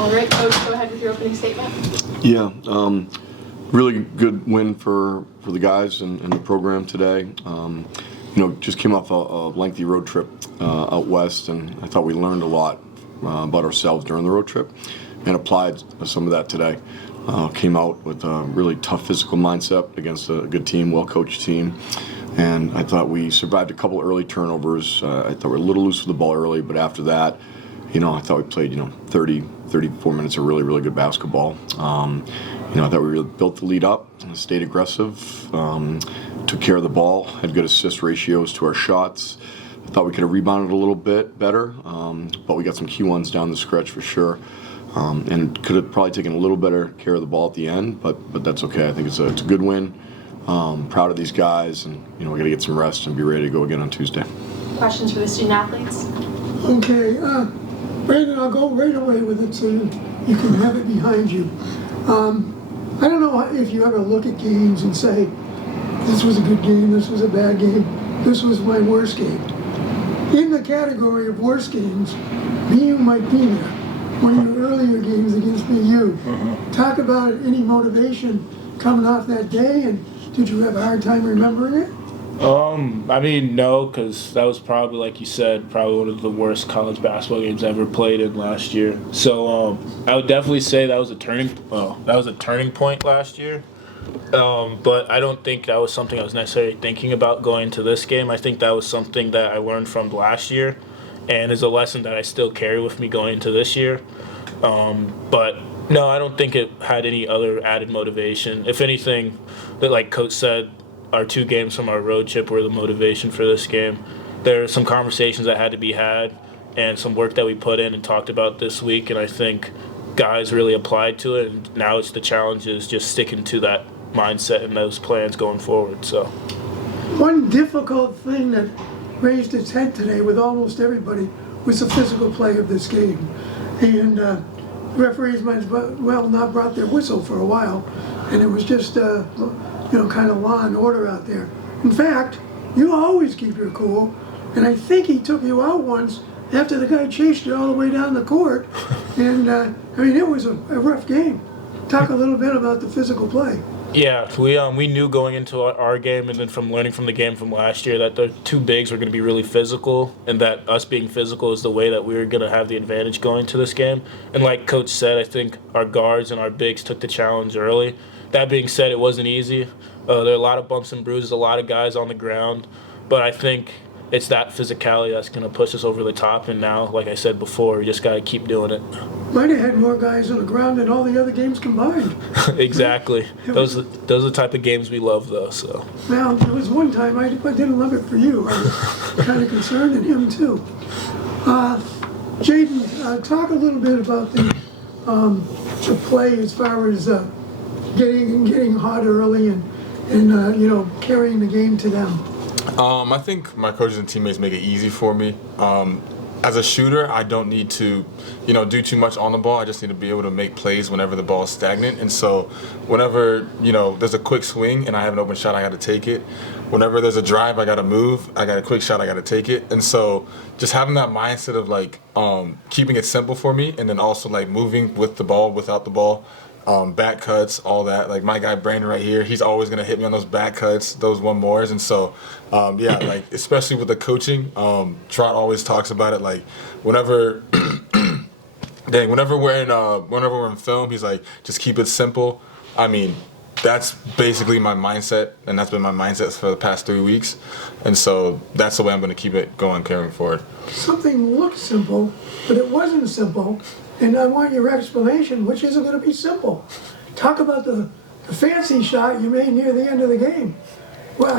All right, Coach, go ahead with your opening statement. Yeah, really good win for the guys and the program today. Just came off a lengthy road trip out west, and I thought we learned a lot about ourselves during the road trip and applied some of that today. Came out with a really tough physical mindset against a good team, well-coached team. And I thought we survived a couple early turnovers. I thought we were a little loose with the ball early, but after that, I thought we played, 34 minutes of really, really good basketball. I thought we really built the lead up, stayed aggressive, took care of the ball, had good assist ratios to our shots. I thought we could have rebounded a little bit better, but we got some key ones down the stretch for sure. And could have probably taken a little better care of the ball at the end, but that's okay. I think it's a good win. Proud of these guys, and we got to get some rest and be ready to go again on Tuesday. Questions for the student athletes? Okay, Brandon, I'll go right away with it so you can have it behind you. I don't know if you ever look at games and say, this was a good game, this was a bad game, this was my worst game. In the category of worst games, BU might be there. One of your earlier games against BU. Talk about any motivation coming off that day, and did you have a hard time remembering it? No, because that was probably, like you said, probably one of the worst college basketball games I ever played in last year. So I would definitely say that was a turning point last year. But I don't think that was something I was necessarily thinking about going into this game. I think that was something that I learned from last year, and is a lesson that I still carry with me going into this year. But no, I don't think it had any other added motivation. If anything, that like Coach said, our 2 games from our road trip were the motivation for this game. There are some conversations that had to be had and some work that we put in and talked about this week, and I think guys really applied to it, and now it's the challenge is just sticking to that mindset and those plans going forward. So, one difficult thing that raised its head today with almost everybody was the physical play of this game. And referees might as well not brought their whistle for a while, and it was just kind of law and order out there. In fact, you always keep your cool, and I think he took you out once after the guy chased you all the way down the court, and it was a rough game. Talk a little bit about the physical play. Yeah, we knew going into our game, and then from learning from the game from last year, that the 2 bigs were going to be really physical, and that us being physical is the way that we were going to have the advantage going to this game. And like Coach said, I think our guards and our bigs took the challenge early. That being said, it wasn't easy. There are a lot of bumps and bruises, a lot of guys on the ground, but I think it's that physicality that's going to push us over the top. And now, like I said before, we just got to keep doing it. Might have had more guys on the ground than all the other games combined. Exactly. Those are the type of games we love, though. So. Well, there was one time I didn't love it for you. I was kind of concerned, and him too. Jaden, talk a little bit about the play as far as getting hot early and carrying the game to them. I think my coaches and teammates make it easy for me. As a shooter, I don't need to, do too much on the ball. I just need to be able to make plays whenever the ball is stagnant. And so whenever, there's a quick swing and I have an open shot, I got to take it. Whenever there's a drive, I got to move. I got a quick shot, I got to take it. And so just having that mindset of keeping it simple for me, and then also moving with the ball, without the ball. Back cuts, all that. Like my guy Brandon right here, he's always gonna hit me on those back cuts, those 1-mores, and so especially with the coaching, Trot always talks about it. Like whenever we're in film, he's like, just keep it simple. I mean, that's basically my mindset, and that's been my mindset for the past 3 weeks, and so that's the way I'm gonna keep it going, carrying forward. Something looked simple, but it wasn't simple. And I want your explanation, which isn't going to be simple. Talk about the fancy shot you made near the end of the game. Well,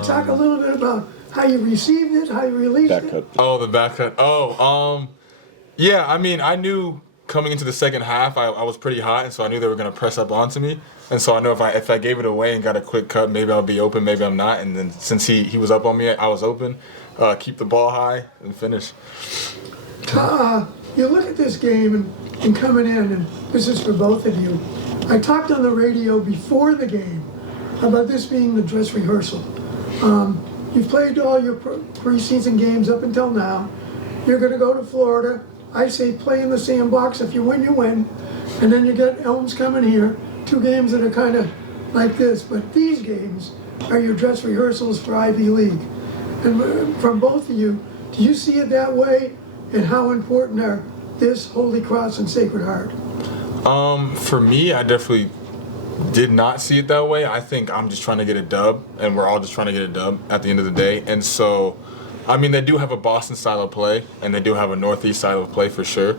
talk a little bit about how you received it, how you released it. Cut. Oh, the back cut. Yeah, I knew coming into the second half, I was pretty hot, and so I knew they were going to press up onto me. And so I know if I gave it away and got a quick cut, maybe I'll be open, maybe I'm not. And then since he was up on me, I was open. Keep the ball high and finish. You look at this game and coming in, and this is for both of you. I talked on the radio before the game about this being the dress rehearsal. You've played all your preseason games up until now. You're going to go to Florida I say play in the sandbox. If you win, you win. And then you get Elms coming here, 2 games that are kind of like this. But these games are your dress rehearsals for Ivy League. And from both of you, do you see it that way? And how important are this, Holy Cross, and Sacred Heart? For me, I definitely did not see it that way. I think I'm just trying to get a dub, and we're all just trying to get a dub at the end of the day. And so, I mean, they do have a Boston style of play, and they do have a Northeast style of play for sure.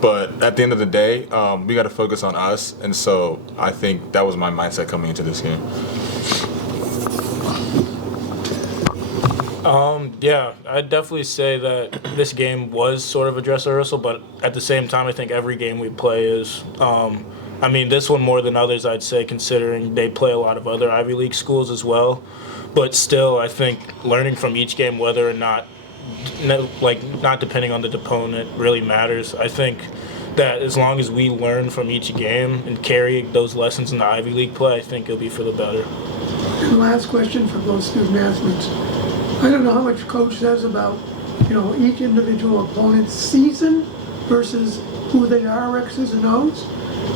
But at the end of the day, we got to focus on us. And so I think that was my mindset coming into this game. Yeah, I'd definitely say that this game was sort of a dress rehearsal, but at the same time, I think every game we play is. I mean, this one more than others, I'd say, considering they play a lot of other Ivy League schools as well. But still, I think learning from each game whether or not, not depending on the opponent, really matters. I think that as long as we learn from each game and carry those lessons in the Ivy League play, I think it'll be for the better. And last question for both student athletes. I don't know how much coach says about, each individual opponent's season versus who they are, X's and O's.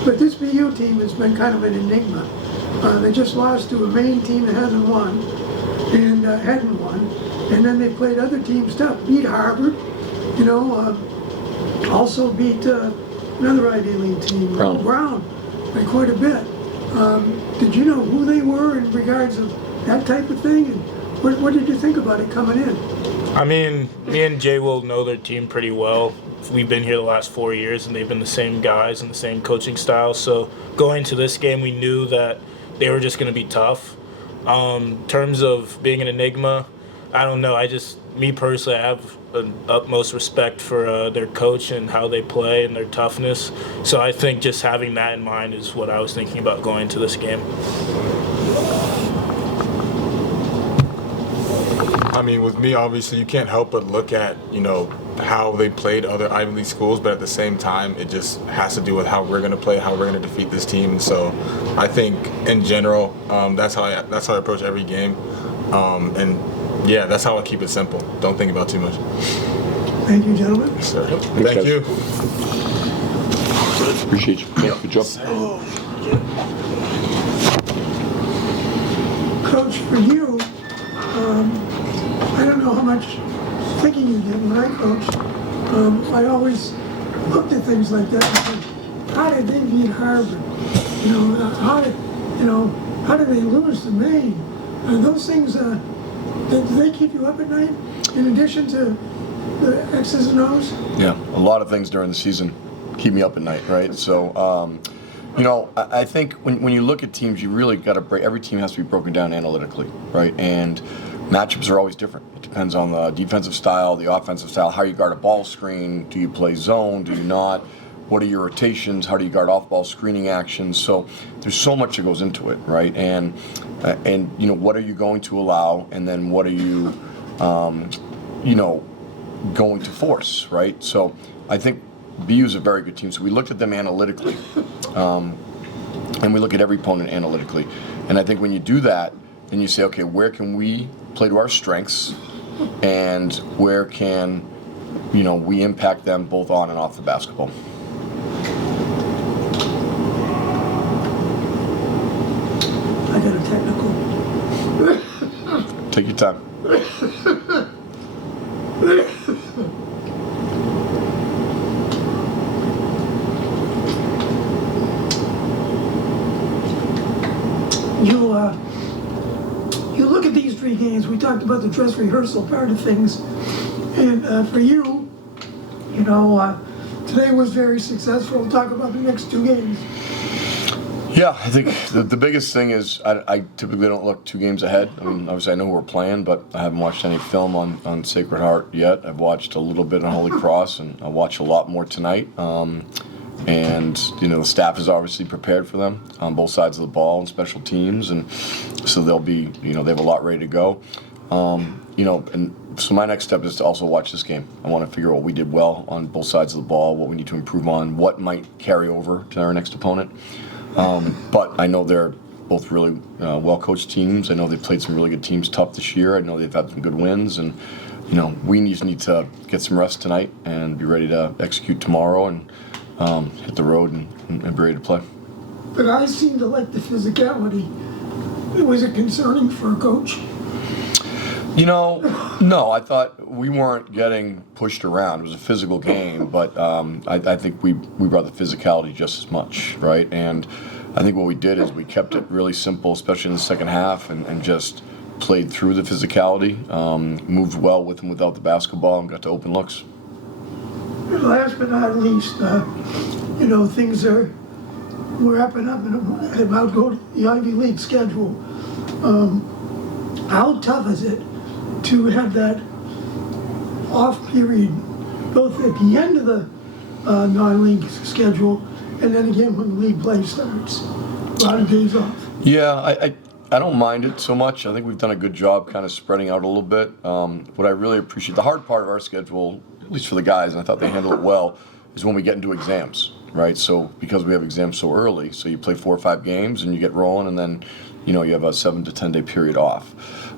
But this BU team has been kind of an enigma. They just lost to a Maine team that hasn't won, and hadn't won. And then they played other teams tough. Beat Harvard, also beat another Ivy League team, Brown, by quite a bit. Did you know who they were in regards of that type of thing? And what did you think about it coming in? I mean, me and Jay will know their team pretty well. We've been here the last 4 years, and they've been the same guys and the same coaching style. So going to this game, we knew that they were just going to be tough. In terms of being an enigma, I don't know. Me personally, I have an utmost respect for their coach and how they play and their toughness. So I think just having that in mind is what I was thinking about going to this game. I mean, with me, obviously, you can't help but look at, how they played other Ivy League schools, but at the same time, it just has to do with how we're going to play, how we're going to defeat this team. And so I think, in general, that's how I approach every game. And, yeah, that's how I keep it simple. Don't think about too much. Thank you, gentlemen. Yes, sir. Thanks, Thank you. Appreciate you. Yeah, good job. Coach, for you, I don't know how much thinking you did when I coached. I always looked at things like that and said, how did they beat Harvard? How did they lose to Maine? Those things, do they keep you up at night in addition to the X's and O's? Yeah, a lot of things during the season keep me up at night, right? So, I think when you look at teams, you really got to break. Every team has to be broken down analytically, right? And matchups are always different. It depends on the defensive style, the offensive style, how you guard a ball screen. Do you play zone? Do you not? What are your rotations? How do you guard off-ball screening actions? So there's so much that goes into it, right? And what are you going to allow? And then what are you, going to force, right? So I think BU is a very good team. So we looked at them analytically, and we look at every opponent analytically. And I think when you do that, then you say, okay, where can we play to our strengths, and where can, we impact them both on and off the basketball. I got a technical. Take your time. You look at these 3 games. We talked about the dress rehearsal part of things, and for you, today was very successful. We'll talk about the next 2 games. Yeah, I think the biggest thing is I typically don't look 2 games ahead. I mean, obviously I know who we're playing, but I haven't watched any film on Sacred Heart yet. I've watched a little bit on Holy Cross, and I'll watch a lot more tonight. And the staff is obviously prepared for them on both sides of the ball and special teams, and so they'll be, they have a lot ready to go. And so my next step is to also watch this game. I want to figure out what we did well on both sides of the ball, what we need to improve on, what might carry over to our next opponent. But I know they're both really well-coached teams. I know they've played some really good teams tough this year. I know they've had some good wins, and we just need to get some rest tonight and be ready to execute tomorrow and hit the road and be ready to play. The guys seem to like the physicality. Was it concerning for a coach? No, I thought we weren't getting pushed around. It was a physical game, but I think we brought the physicality just as much, right? And I think what we did is we kept it really simple, especially in the second half, and just played through the physicality, moved well with and without the basketball, and got to open looks. Last but not least, things are wrapping up and about to go to the Ivy League schedule. How tough is it to have that off period, both at the end of the non-league schedule and then again when the league play starts? A lot of days off. Yeah, I don't mind it so much. I think we've done a good job kind of spreading out a little bit. What I really appreciate, the hard part of our schedule, at least for the guys, and I thought they handled it well, is when we get into exams, right? So because we have exams so early, so you play 4 or 5 games and you get rolling, and then you have a 7 to 10 day period off.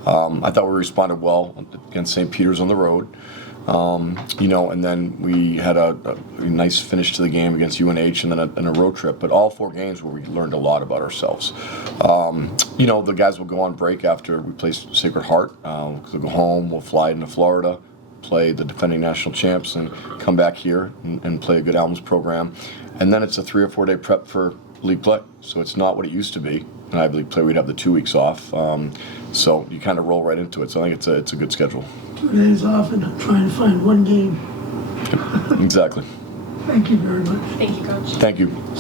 I thought we responded well against St. Peter's on the road. And then we had a nice finish to the game against UNH and then a road trip. But all 4 games where we learned a lot about ourselves. The guys will go on break after we play Sacred Heart. They'll go home, we'll fly into Florida, play the defending national champs, and come back here and play a good Alums program. And then it's a 3 or 4 day prep for league play. So it's not what it used to be. In Ivy League play, we'd have the 2 weeks off. So you kind of roll right into it. So I think it's a good schedule. 2 days off and trying to find one game. Exactly. Thank you very much. Thank you, Coach. Thank you.